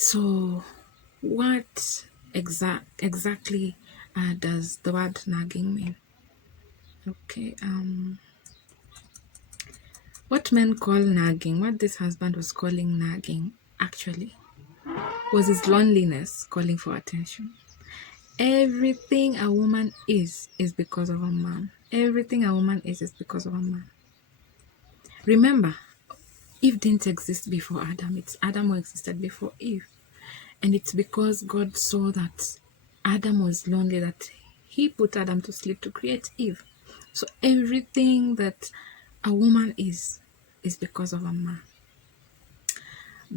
So what exactly does the word nagging mean? Okay, what men call nagging, what this husband was calling nagging, actually, was his loneliness calling for attention. Everything a woman is because of a man. Everything a woman is because of a man. Remember, Eve didn't exist before Adam. It's Adam who existed before Eve. And it's because God saw that Adam was lonely that he put Adam to sleep to create Eve. So everything that a woman is because of a man.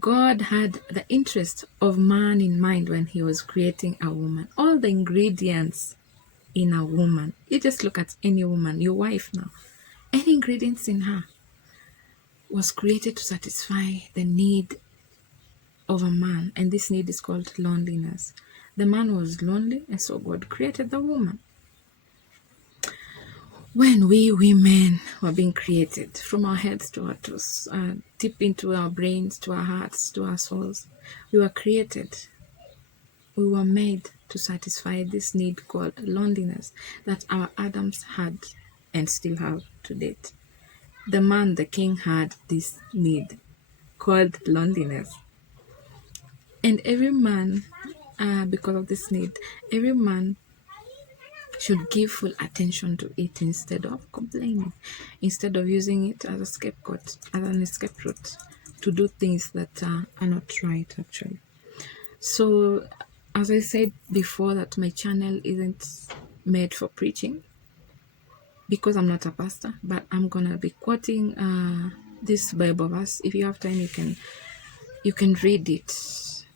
God had the interest of man in mind when he was creating a woman. All the ingredients in a woman. You just look at any woman, your wife now. Any ingredients in her was created to satisfy the need of a man, and this need is called loneliness. The man was lonely, and so God created the woman. When we women were being created, from our heads to our toes, deep into our brains, to our hearts, to our souls, we were created. We were made to satisfy this need called loneliness that our Adams had and still have to date. The man, the king, had this need called loneliness. And every man, because of this need, every man should give full attention to it instead of complaining, instead of using it as a scapegoat, as an scapegoat to do things that are not right, actually. So, as I said before, that my channel isn't made for preaching because I'm not a pastor, but I'm gonna be quoting this Bible verse. If you have time, you can read it,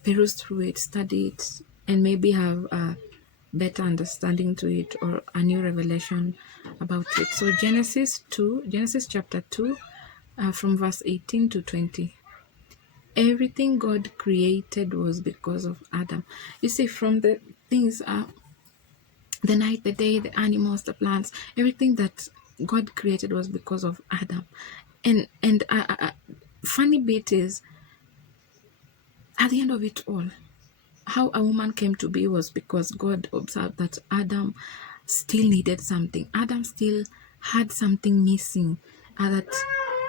peruse through it, study it, and maybe have a better understanding to it or a new revelation about it. So Genesis chapter 2, from verse 18 to 20. Everything God created was because of Adam. You see, from the things, the night, the day, the animals, the plants, everything that God created was because of Adam. And funny bit is, at the end of it all, how a woman came to be was because God observed that Adam still needed something. Adam still had something missing that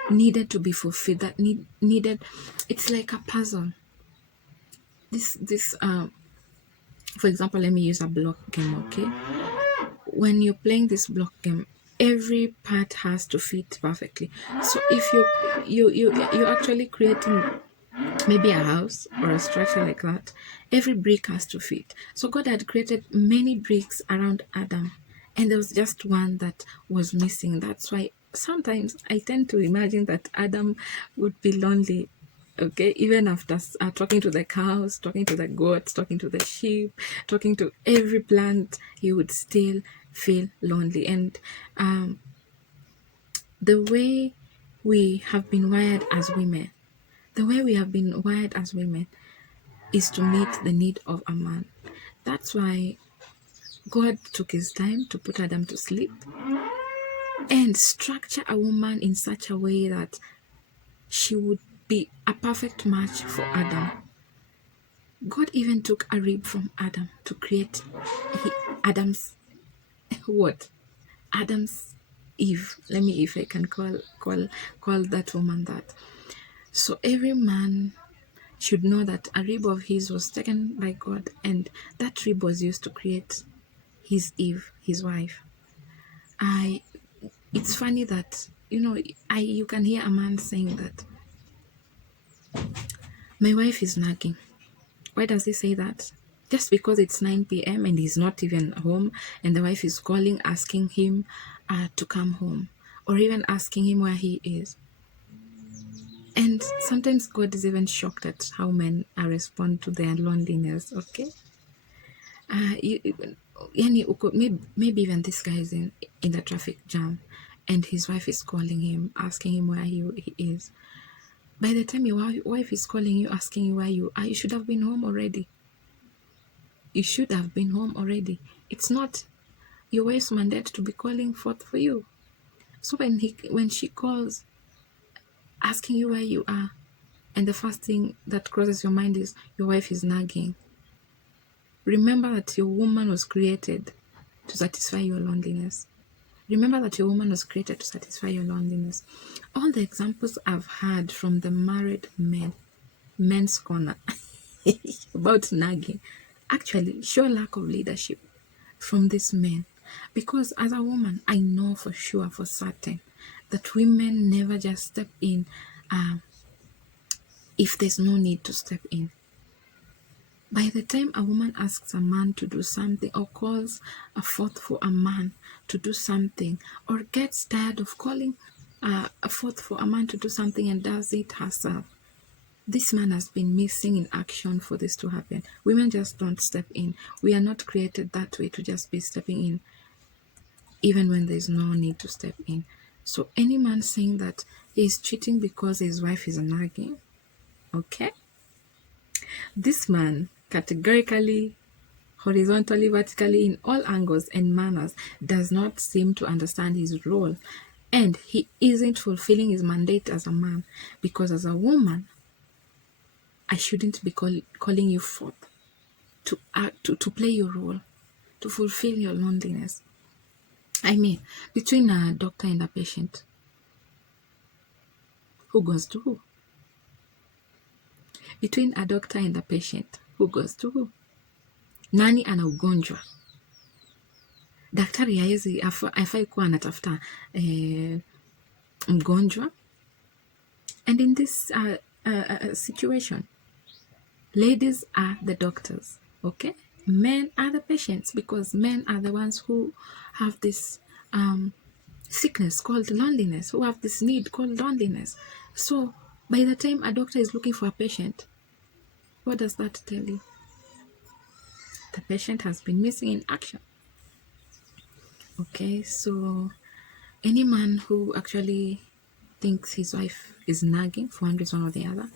needed to be fulfilled, that needed, it's like a puzzle. This for example, let me use a block game, okay? When you're playing this block game, every part has to fit perfectly. So if you're actually creating maybe a house or a structure like that, every brick has to fit. So God had created many bricks around Adam, and there was just one that was missing. That's why sometimes I tend to imagine that Adam would be lonely, okay, even after talking to the cows, talking to the goats, talking to the sheep, talking to every plant, he would still feel lonely. And the way we have been wired as women, is to meet the need of a man. That's why God took his time to put Adam to sleep and structure a woman in such a way that she would be a perfect match for Adam. God even took a rib from Adam to create Adam's what? Adam's Eve. Let me, if I can call that woman that. So every man should know that a rib of his was taken by God, and that rib was used to create his Eve, his wife. It's funny that you can hear a man saying that my wife is nagging. Why does he say that? Just because it's 9 p.m. and he's not even home, and the wife is calling, asking him to come home, or even asking him where he is. And sometimes God is even shocked at how men respond to their loneliness, okay? Maybe even this guy is in the traffic jam, and his wife is calling him, asking him where he is. By the time your wife is calling you, asking you where you are, you should have been home already. You should have been home already. It's not your wife's mandate to be calling forth for you. So when she calls, asking you where you are, and the first thing that crosses your mind is your wife is nagging, remember that your woman was created to satisfy your loneliness. Remember that your woman was created to satisfy your loneliness. All the examples I've had from the married men, men's corner, about nagging, actually show lack of leadership from these men. Because as a woman, I know for sure, for certain, that women never just step in if there's no need to step in. By the time a woman asks a man to do something, or calls a forth for a man to do something, or gets tired of calling a forth for a man to do something and does it herself, this man has been missing in action for this to happen. Women just don't step in. We are not created that way to just be stepping in, even when there's no need to step in. So any man saying that he's cheating because his wife is nagging, okay? This man categorically, horizontally, vertically, in all angles and manners, does not seem to understand his role, and he isn't fulfilling his mandate as a man, because as a woman, I shouldn't be calling you forth to act, to play your role, to fulfill your loneliness. I mean, between a doctor and a patient, who goes to who? Between a doctor and a patient, who goes to who? Nani ana ugonjwa? Daktari haezi afai kuwa anatafuta mgonjwa. And in this situation, ladies are the doctors, okay? Men are the patients, because men are the ones who have this sickness called loneliness, who have this need called loneliness. So by the time a doctor is looking for a patient, what does that tell you? The patient has been missing in action. Okay, so any man who actually thinks his wife is nagging for one reason or the other,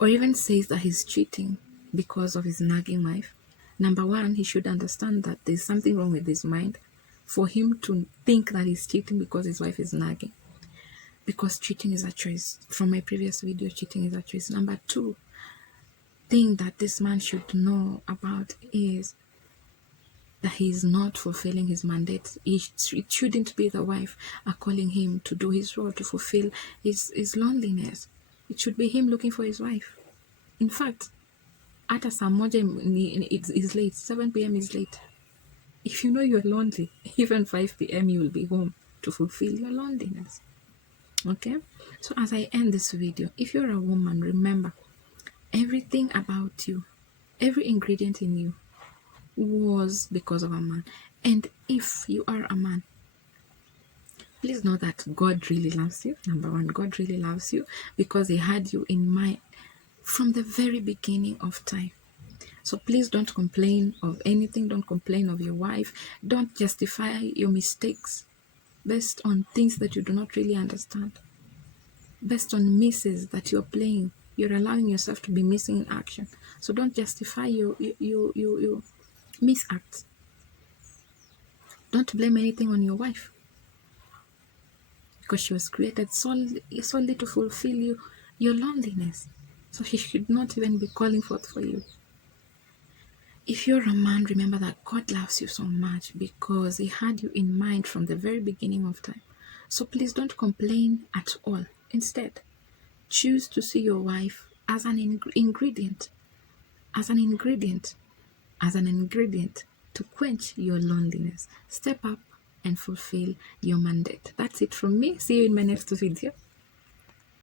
or even says that he's cheating because of his nagging wife, number one, he should understand that there's something wrong with his mind for him to think that he's cheating because his wife is nagging. Because cheating is a choice. From my previous video, cheating is a choice. Number two, thing that this man should know about is that he is not fulfilling his mandate. It shouldn't be the wife calling him to do his role, to fulfill his loneliness. It should be him looking for his wife. In fact, hata saa moja is late, 7 p.m. is late. If you know you're lonely, even 5 p.m. you will be home to fulfill your loneliness. Okay? So as I end this video, if you're a woman, remember, everything about you, every ingredient in you was because of a man. And if you are a man, please know that God really loves you. Number one, God really loves you because he had you in mind from the very beginning of time. So please don't complain of anything. Don't complain of your wife. Don't justify your mistakes based on things that you do not really understand, based on misses that you're playing. You're allowing yourself to be missing in action. So don't justify your misacts. Don't blame anything on your wife, because she was created solely to fulfill your loneliness. So she should not even be calling forth for you. If you're a man, remember that God loves you so much because he had you in mind from the very beginning of time. So please don't complain at all. Instead, choose to see your wife as an ingredient to quench your loneliness. Step up and fulfill your mandate. That's it from me. See you in my next video.